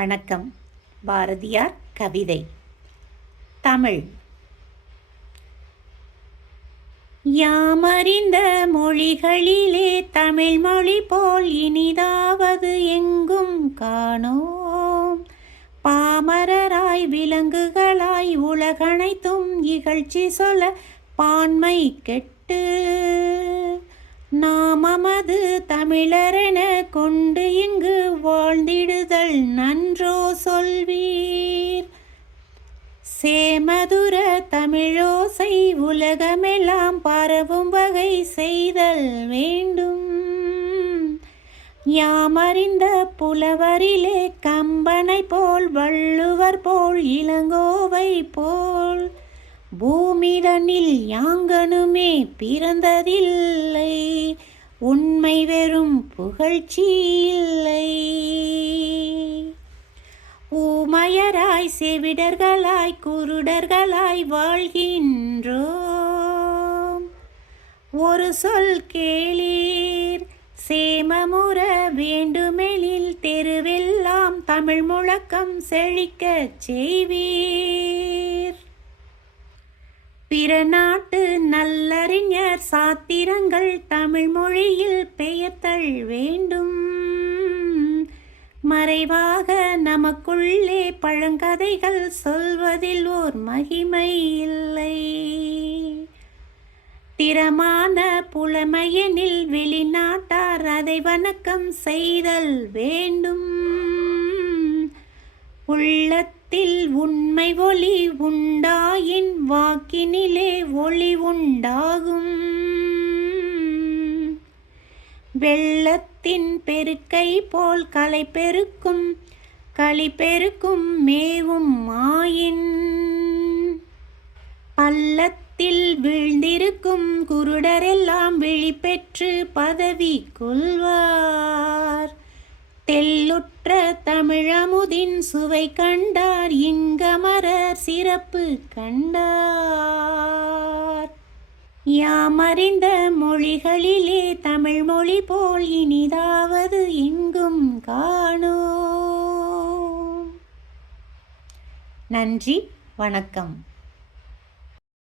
வணக்கம். பாரதியார் கவிதை. தமிழ். யாமறிந்த மொழிகளிலே தமிழ் மொழி போல் இனிதாவது எங்கும் காணோம். பாமரராய் விலங்குகளாய் உலகனைத்தும் இகழ்ச்சி சொல்ல பான்மை கெட்டு. நாமமது தமிழரென கொண்டு இங்கு வாழ்ந்திடுதல் நன்றோ சொல்வீர். சேமதுர தமிழோசை உலகமெல்லாம் பரவும் வகை செய்தல் வேண்டும். யாமறிந்த புலவரிலே கம்பனை போல் வள்ளுவர் போல் இளங்கோவை போல். பூமிதனில் யாங்கனுமே பிறந்ததில்லை. உண்மை வெறும் புகழ்ச்சி இல்லை. செவிடர்களாய் குருடர்களாய் வாழ்கின்றோம். ஒரு சொல் கேளீர் சேமமுற வேண்டுமெனில் தெருவெல்லாம் தமிழ் முழக்கம் செழிக்கச் செய்வீர். பிற நாட்டு நல்லறிஞர் சாத்திரங்கள் தமிழ் மொழியில் பெயர்த்தல் வேண்டும். மறைவாக நமக்குள்ளே பழங்கதைகள் சொல்வதில் ஓர் மகிமை இல்லை. திறமான புலமையெனில் வெளிநாட்டார் அதை வணக்கம் செய்தல் வேண்டும். உள்ளத்தில் உண்மை ஒளி உண்டாயின் வாக்கினிலே ஒளி உண்டாகும். வெள்ளத்தின் பெருக்கை போல் கலை பெருக்கும் களி பெருக்கும் மேவும் மாயின். பள்ளத்தில் வீழ்ந்திருக்கும் குருடரெல்லாம் விழிப்பெற்று பதவி கொள்வார். தெல்லுற்ற தமிழமுதின் சுவை கண்டார் இங்கமரர் சிறப்பு கண்டார். யாமறிந்த மொழிகளிலே தமிழ் மொழி போல் இனிதாவது எங்கும் காணோ. நன்றி வணக்கம்.